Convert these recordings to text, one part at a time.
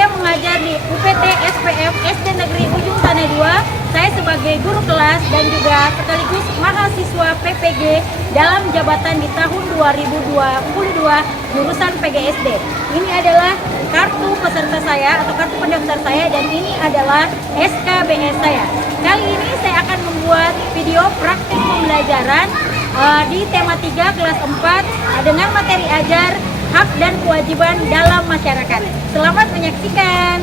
Saya mengajar di UPT SPF SD Negeri Ujung Tanah 2. Saya sebagai guru kelas dan juga sekaligus mahasiswa PPG dalam jabatan di tahun 2022 jurusan PGSD. Ini adalah kartu peserta saya atau kartu pendaftar saya dan ini adalah SKBS saya. Kali ini saya akan membuat video praktik pembelajaran di tema 3 kelas 4 dengan materi ajar hak dan kewajiban dalam masyarakat. Selamat menyaksikan.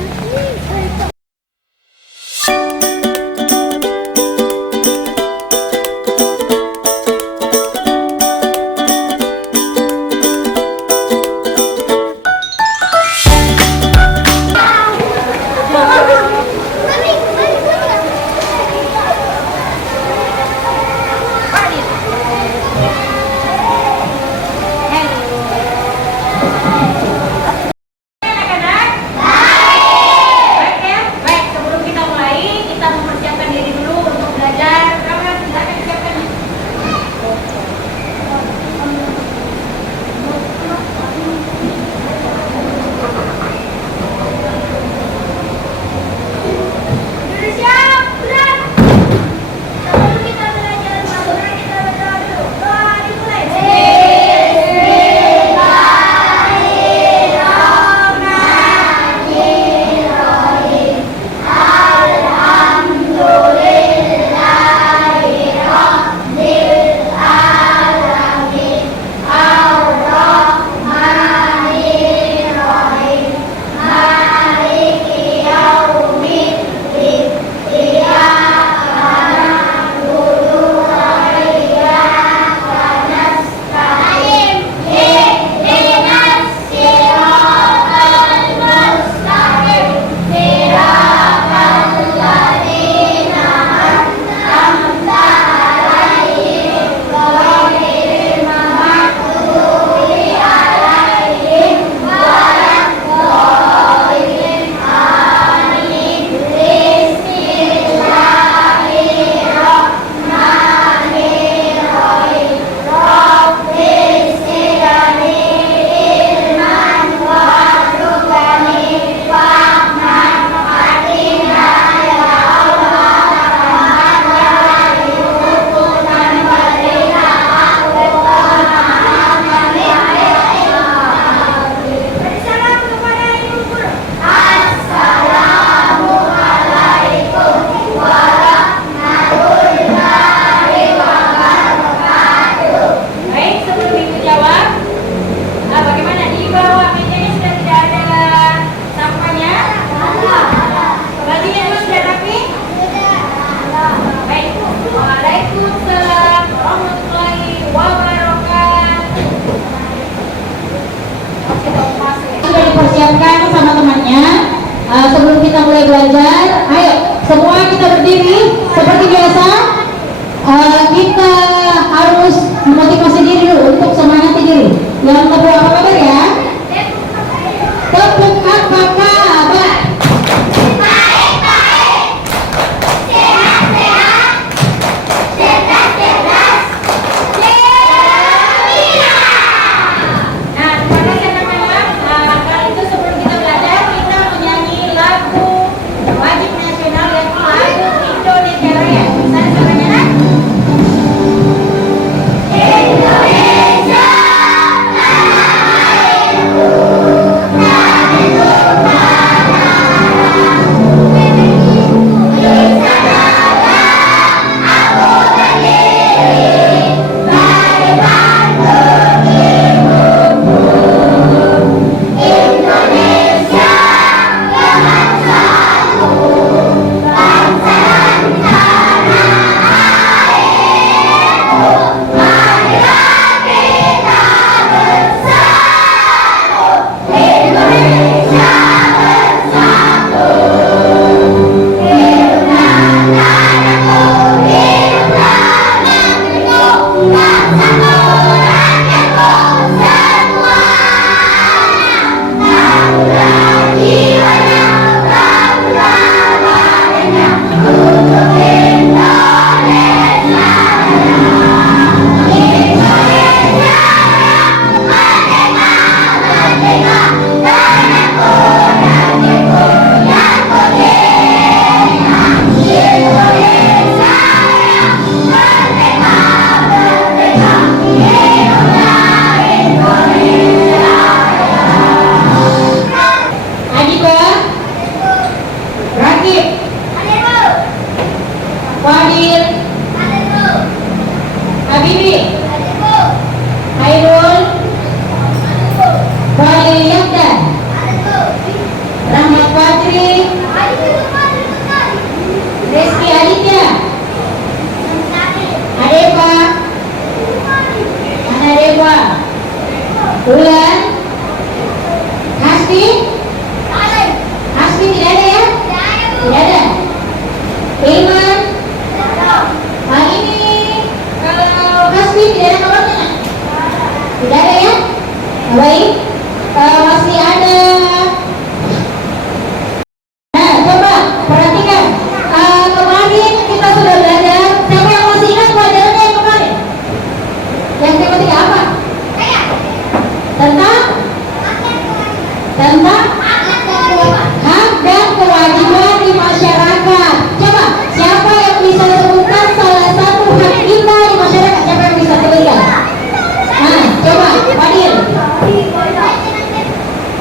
Tidak ada. Firman. Nah ini kalau Kasbi tidak ada kabarnya? Tidak ada ya? Baik. Masih ada. Nah, coba perhatikan. Kemarin kita sudah belajar. Siapa yang masih ingat pelajarannya yang kemarin? Yang ketiga apa? Tentang hak dan kewajiban di masyarakat. Coba, siapa yang bisa sebutkan salah satu hak kita di masyarakat? Siapa yang bisa sebutkan? Nah, coba, Fadil.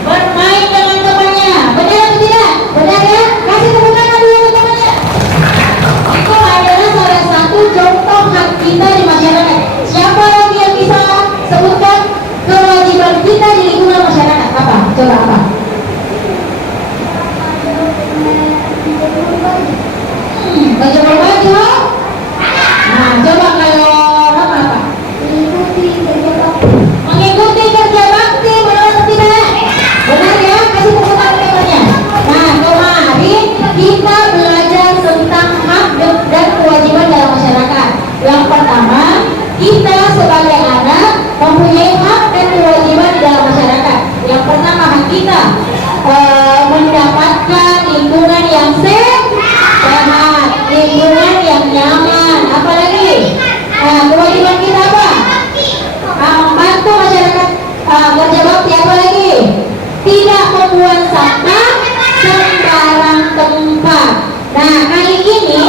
Bermain dengan temannya. Benar atau tidak? Benar ya? Kasih tepuk tangan dulu untuk temannya. Itu adalah salah satu contoh hak kita di masyarakat. Siapa lagi yang bisa sebutkan kewajiban kita di lingkungan masyarakat? Apa? Coba apa? Baca berbaju. Nah, coba kalau apa? Mengikuti kerja bakti, benar atau tidak? Benar ya? Kasih tepuk tangan temannya. Nah, kemarin kita belajar tentang hak dan kewajiban dalam masyarakat. Yang pertama, kita sebagai anak mempunyai hak dan kewajiban di dalam masyarakat. Yang pertama, hak kita mendapatkan lingkungan yang sehat, lingkungan yang nyaman. Apalagi kewajiban kita apa? Membantu masyarakat kerja bakti. Apalagi tidak membuang sampah sembarang tempat. Nah, kali ini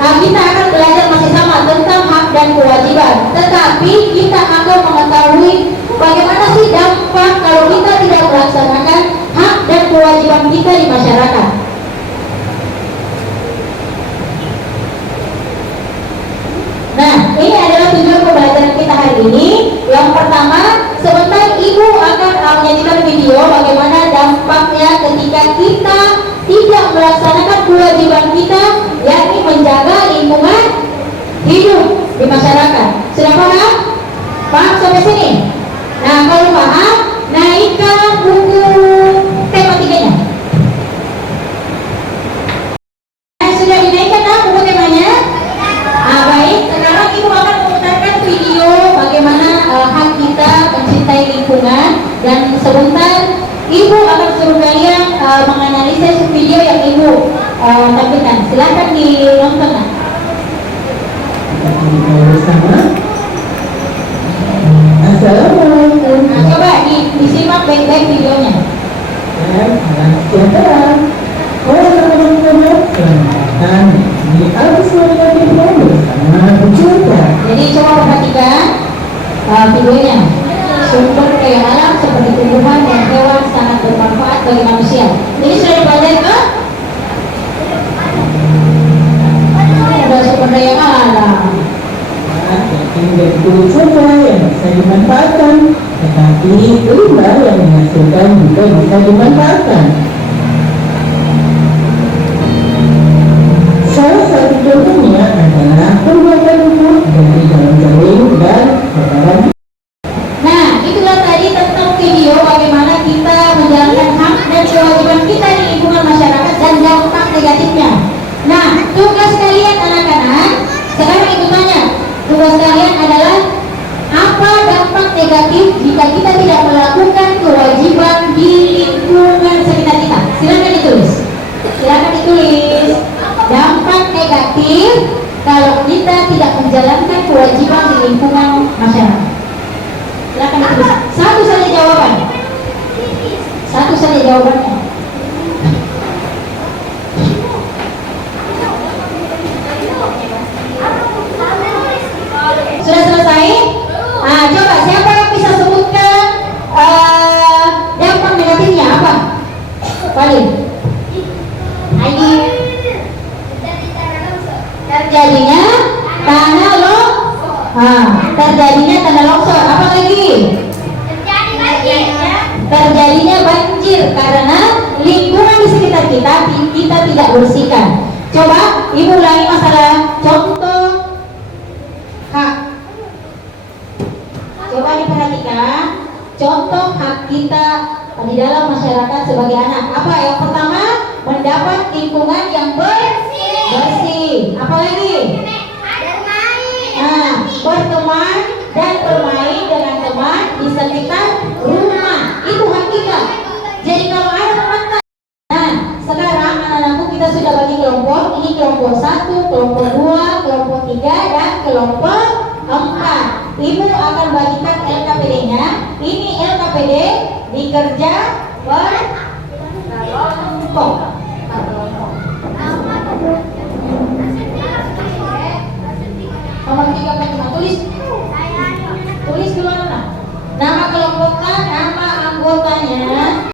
kita akan belajar masih sama tentang hak dan kewajiban. Tetapi kita akan mengetahui bagaimana sih dampak kalau kita tidak melaksanakan hak dan kewajiban kita di masyarakat. Nah, ini adalah tujuan pembelajaran kita hari ini. Yang pertama, sebentar Ibu akan menyajikan video bagaimana dampaknya ketika kita tidak melaksanakan kewajiban kita, yakni menjaga lingkungan hidup di masyarakat. Sudah paham? Paham sampai sini? Nah, kalau paham, naikkan buku tema 3-nya. Nah, sudah dinaikkan buku temanya? Baik, sekarang Ibu akan memutarkan video bagaimana hak kita mencintai lingkungan, dan sebentar Ibu akan suruh kalian menganalisis video yang Ibu tampilkan. Silakan dinonton. Bersama. Assalamualaikum. Nah, coba disimak baik-baik videonya. Salam sejahtera. Teman-teman, selamat datang di Arus Media bersama Bujuta. Jadi coba perhatikan videonya. Sumber daya alam seperti tumbuhan dan hewan sangat bermanfaat bagi manusia. Jadi sudah dipelajari ke? Ada sumber daya alam. Dari kulit saja yang bisa dimanfaatkan, tetapi limbah yang menghasilkan juga bisa dimanfaatkan. Salah satu contohnya adalah pembuatan rumput dari dalam jaring dan kotoran. Nah, itulah tadi tentang video bagaimana kita menjalankan hak dan kewajiban kita di lingkungan masyarakat dan dampak negatifnya. Nah, tugas kalian anak-anak, sekarang Ibu tanya, tugas kalian adalah apa dampak negatif jika kita tidak melakukan kewajiban di lingkungan sekitar kita? Silakan ditulis. Silakan ditulis. Dampak negatif kalau kita tidak menjalankan kewajiban di lingkungan masyarakat. Silakan ditulis. Satu saja jawaban. Satu saja jawabannya. Sudah selesai? Nah, coba siapa yang bisa sebutkan dampak negatifnya apa? Paling? Ini terjadinya tanah terjadinya tanah longsor. Apa lagi? Terjadinya banjir karena lingkungan di sekitar kita tidak bersihkan. Coba Ibu ulangi masalah contoh hak. Coba diperhatikan contoh hak kita di dalam masyarakat sebagai anak. Apa yang pertama? mendapat lingkungan yang bersih. Apalagi? Nah, berteman dan bermain dengan teman di sekitar rumah. Itu hakikat. Jadi kalau ada teman, nah sekarang anak-anakku kita sudah bagi kelompok. Ini kelompok 1, kelompok 2, kelompok 3, dan kelompok 4. Ibu akan bagikan LKPD-nya. Ini LKPD dikerja berkelompok. Nomor 35 tulis dulu anak. Nama kelompoknya, nama anggotanya.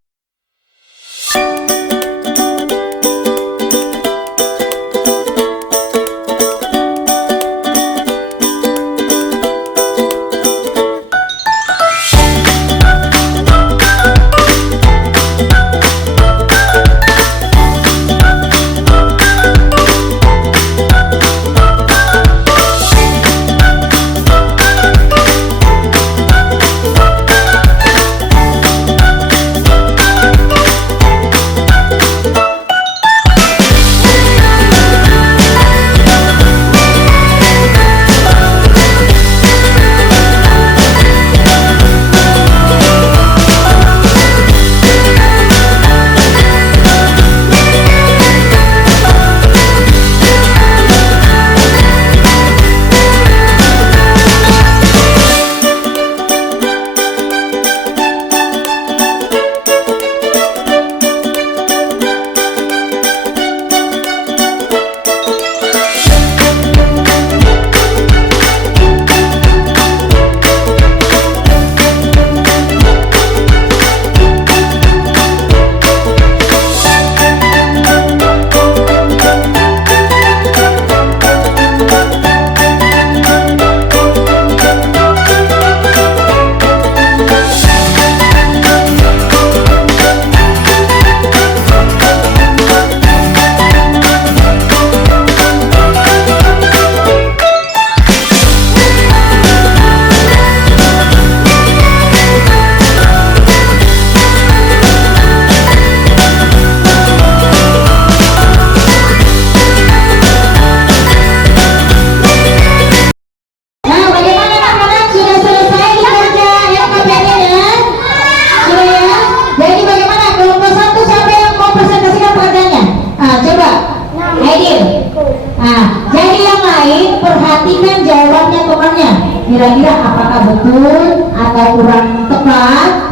Kira-kira apakah betul atau kurang tepat?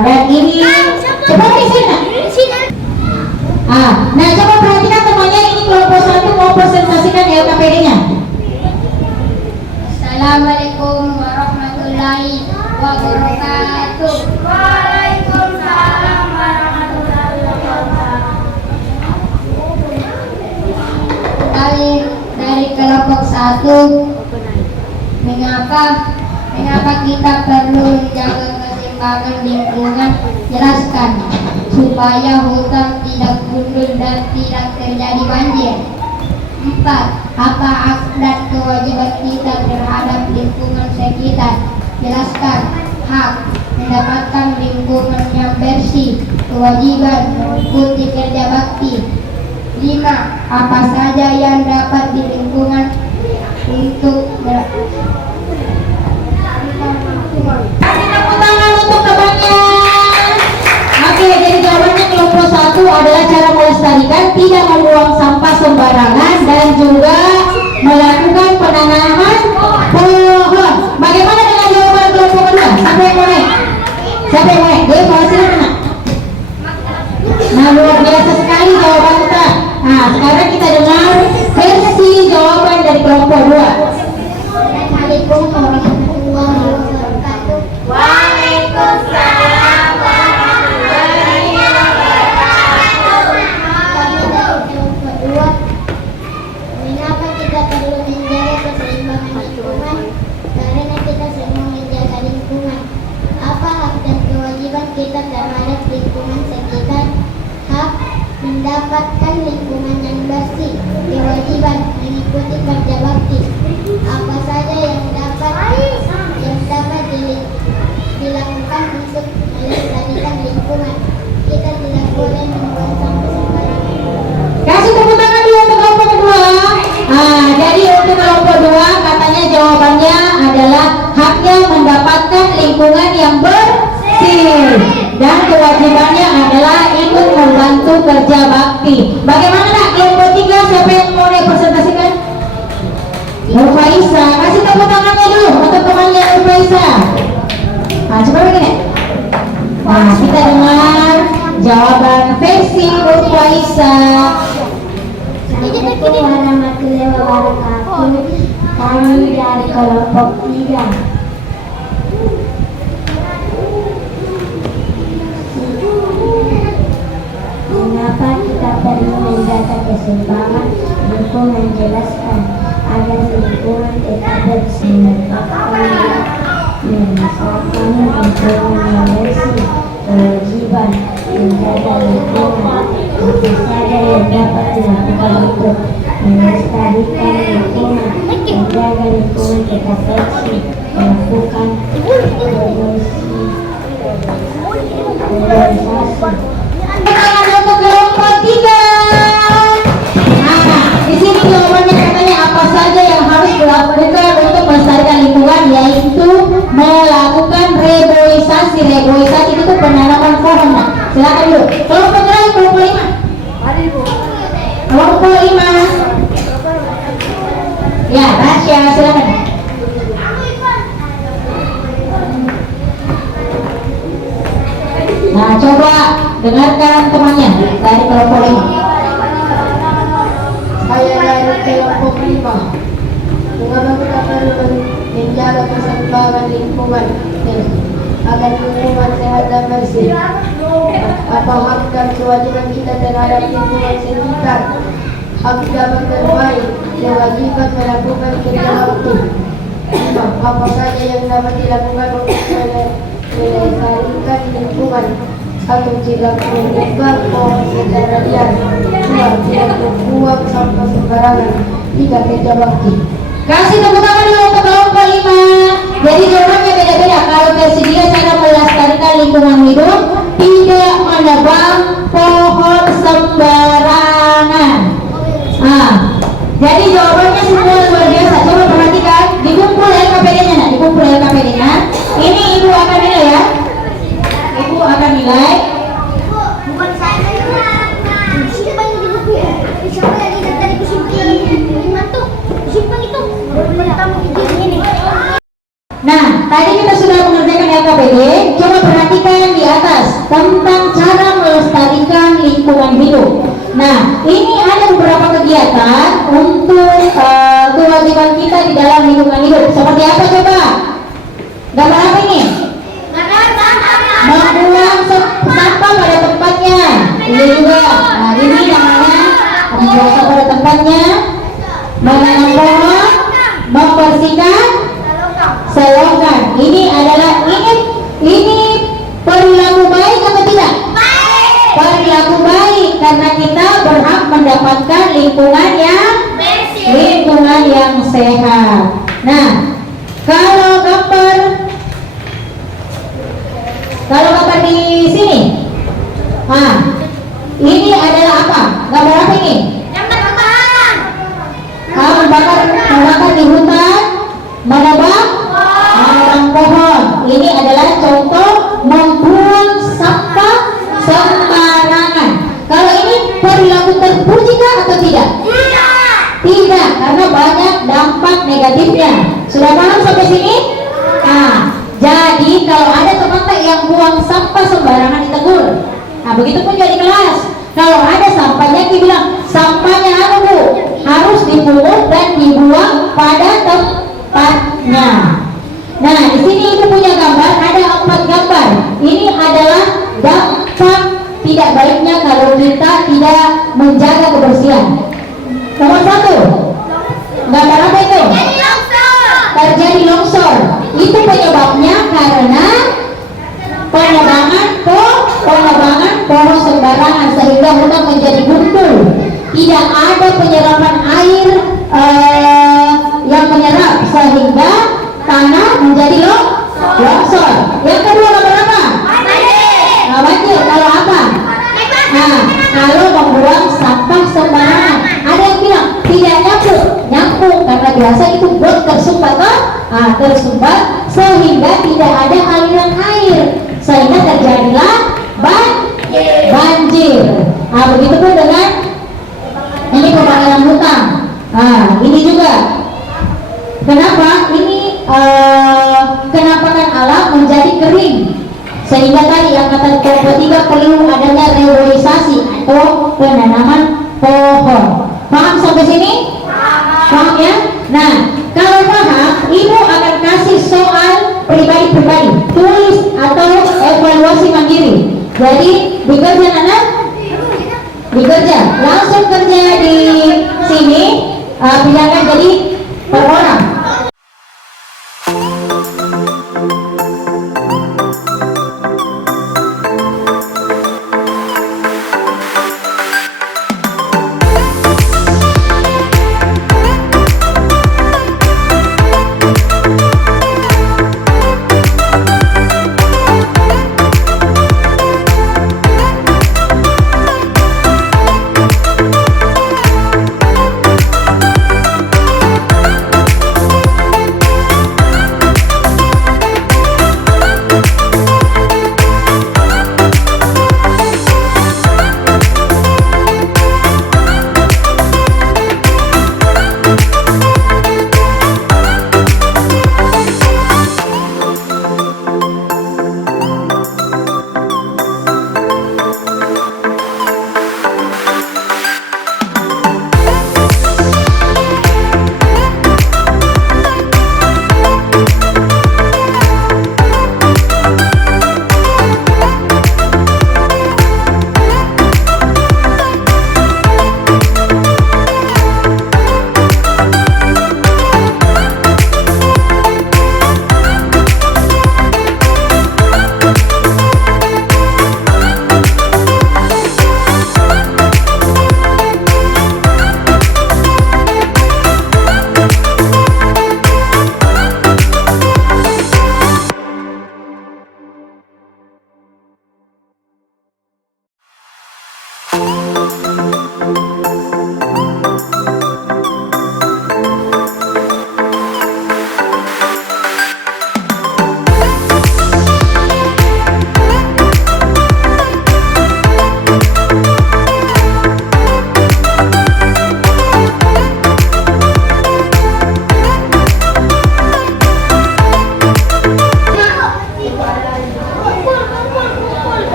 Dan ini coba di sini. Nah coba perhatikan temannya, ini kelompok 1 mau presentasikan LKPD-nya. Assalamualaikum warahmatullahi wabarakatuh. Waalaikumsalam warahmatullahi wabarakatuh. Dari kelompok 1, Mengapa kita perlu menjaga keseimbangan lingkungan? Jelaskan supaya hutan tidak gundul dan tidak terjadi banjir. 4. Apa hak dan kewajiban kita terhadap lingkungan sekitar? Jelaskan hak mendapatkan lingkungan yang bersih, kewajiban mengikuti kerja bakti. 5. Apa saja yang dapat di lingkungan untuk Kasih tepuk tangan untuk temannya. Oke, jadi jawabannya kelompok 1 adalah cara melestarikan, tidak membuang sampah sembarangan dan juga melakukan penanaman pohon. Bagaimana dengan jawaban kelompok kedua? Siapa yang mau naik? Dia mau silakan. Nah, luar biasa sekali jawaban kita. Nah, sekarang kita dengar versi jawaban dari kelompok 2. Assalamualaikum warahmatullahi wabarakatuh. Waalaikumsalam warahmatullahi wabarakatuh. Kedua, mengapa kita perlu menjaga keseimbangan lingkungan? Karena kita semua menjaga lingkungan. Apa hak dan kewajiban kita terhadap lingkungan sekitar? Hak mendapatkan lingkungan yang bersih, kewajiban mengikuti kerja bakti. Apa saja yang dapat dilakukan untuk melestarikan lingkungan? kita tidak boleh membuang sampah sembarangan. Kasih tepuk tangan dulu untuk kelompok kedua. Jadi untuk kelompok dua katanya jawabannya adalah haknya mendapatkan lingkungan yang bersih dan kewajibannya adalah ikut membantu kerja bakti. Bagaimana nak kelompok tiga, siapa yang mau representasikan? Nur Faisa, kasih tepuk tangannya dulu untuk temannya Nur Faisa. Coba begini. Kita dengar jawaban versi Nur Faisa. Assalamualaikum warahmatullahi wabarakatuh. Kami dari kelompok 3. Mengapa kita perlu menjaga keseimbangan lingkungan, menjelaskan agar lingkungan tetap bersih, menyelesaikan lingkungan yang bersih, kewajiban menjaga lingkungan. Apa saja yang dapat dilakukan untuk melestarikan lingkungan, menjaga lingkungan tetap bersih, melakukan Tangan untuk kelompok tiga. Di sini jawabannya katanya apa saja yang harus dilakukan untuk melestarikan lingkungan, yaitu melakukan reboisasi. Reboisasi itu penanaman pohon. Silakan dulu. Kelompok terakhir, kelompok 5. Kelompok 5. Ya, Rasya, silakan. Coba dengarkan temannya dari kelompok 5. Saya dari kelompok 5. Mengapa kita perlu menjaga keseimbangan lingkungan agar lingkungan sehat dan bersih? Apa hak dan kewajiban kita terhadap lingkungan sekitar? Hak dapat terbaik, kewajiban melakukan kerja bakti. Apa saja yang dapat dilakukan untuk melestarikan lingkungan? 1. Tidak menyebar pohon secara liar. 2. Tidak membuang sampah sembarangan. 3. Kerja bakti. Kasih tepuk tangan dulu untuk kelompok 5. Jadi jawabannya beda-beda. Kalau tersedia cara melestarikan lingkungan hidup, tidak menebang pohon sembarangan. Jadi jawabannya semua luar biasa. Coba perhatikan, dikumpul LKPD-nya, nak dikumpul LKPD-nya. Ini ibu akan nilai ya. Ibu akan nilai. Bukan saya simpan di buku ya. Siapa yang lihat dari kusimpan itu? Simpan itu. Pertama ini. Nah, tadi kita sudah mengerjakan LKPD. Coba perhatikan di atas tentang cara melestarikan lingkungan hidup. Nah, ini ada beberapa kegiatan untuk kewajiban kita di dalam lingkungan hidup. Seperti apa coba? Gambar apa ini? Membuang sampah pada tempatnya. Ini juga. Nah, ini namanya membuang sampah pada tempatnya. Menanam pohon, membersihkan selokan. Ini adalah ini perilaku baik atau tidak? Perilaku baik, karena kita berhak mendapatkan lingkungan yang bersih, lingkungan yang sehat. Nah, kalau gambar di sini, ini adalah apa? Gambar apa ini? Membakar di hutan, menebang pohon. Ini adalah contoh membuang sampah sembarangan. Kalau ini perilaku terpuji atau tidak? Tidak, karena banyak dampak negatifnya. Sudah paham sampai sini? Jadi kalau ada teman yang buang sampah sembarangan ditegur. Begitu pun juga di kelas. Kalau ada sampahnya, kita bilang sampahnya Bu, harus dipungut dan dibuang pada tempatnya. Nah, di sini ibu punya gambar, ada 4 gambar. Ini adalah dampak tidak baiknya kalau kita tidak menjaga kebersihan. Nomor 1, gambar apa itu? Terjadi longsor. Itu penyebabnya karena penebangan pohon sembarangan sehingga hutan menjadi gundul. Tidak ada penyerapan air yang menyerap sehingga tanah menjadi longsor. Yang kedua gambar apa? Banjir. Kalau apa? biasa itu got tersumbat tersumbat sehingga tidak ada aliran air sehingga terjadilah banjir. Begitu pun dengan ini pembangunan hutang. Ini juga kenapa ini kenapa kan alam menjadi kering sehingga tadi yang kata ketiga perlu adanya reboisasi atau penanaman pohon. Paham sampai sini? Paham ya? Nah, kalau paham, ibu akan kasih soal pribadi-pribadi, tulis atau evaluasi mandiri. Jadi bekerja anak, bekerja langsung kerja di sini, pindahkan jadi per orang.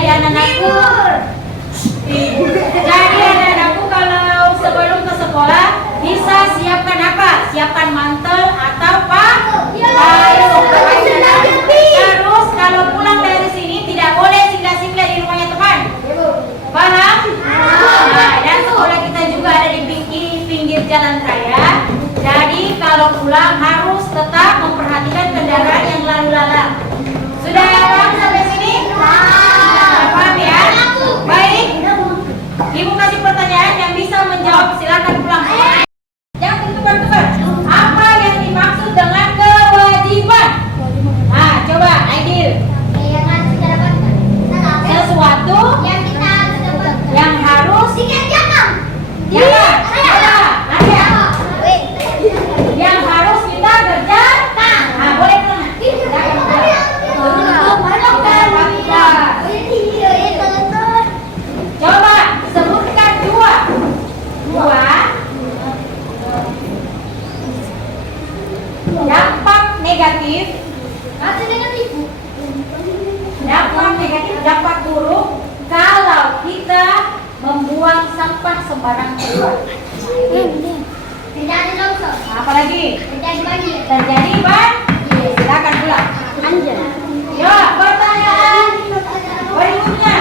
Jadi anak-anakku, kalau sebelum ke sekolah bisa siapkan apa? Siapkan mantel atau payung. Terus kalau pulang dari sini tidak boleh singgah-singgah di rumahnya teman. Paham? Nah, dan sekolah kita juga ada di pinggir jalan raya. Jadi kalau pulang harus tetap memperhatikan kendaraan yang lalu lalang. Sudah paham sampai sini? Paham ya? Baik. Ibu kasih pertanyaan yang bisa menjawab, silakan pulang. Jangan tukar-tukar. Apa yang dimaksud dengan kewajiban? Nah, coba Aidil. Sesuatu yang harus yang harus kita kerjakan. Nah, boleh pulang. Coba sebutkan dua dampak negatif, dampak buruk kalau kita membuang sampah sembarang keluar. Apalagi terjadi banjir. Silakan pulang. Ya, pertanyaan berikutnya.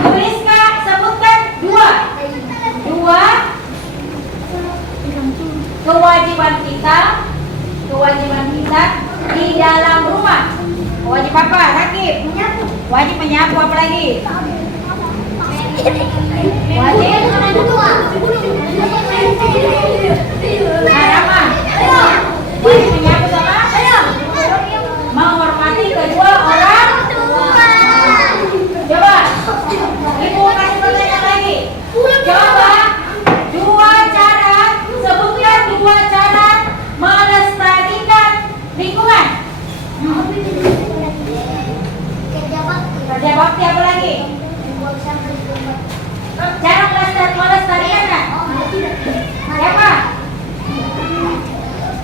Tuliskan, sebutkan dua kewajiban kita di dalam rumah. Wajib apa? Rakib. Wajib menyapu, apa lagi? Wajib Rama. Wajib menyapu sama menghormati kedua orang. Coba Ibu kasih pertanyaan lagi. Coba sebutkan dua cara melestarikan lingkungan. Kerja bakti, apa lagi? Cara melestarikan kan? Siapa?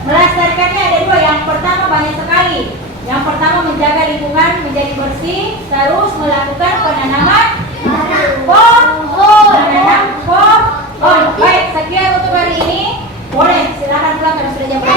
Melestarikannya ada dua. Yang pertama banyak sekali. Yang pertama menjaga lingkungan menjadi bersih, terus melakukan penanaman pohon. Baik, sekian untuk hari ini. Boleh, silakan pulang karena sudah jam berapa.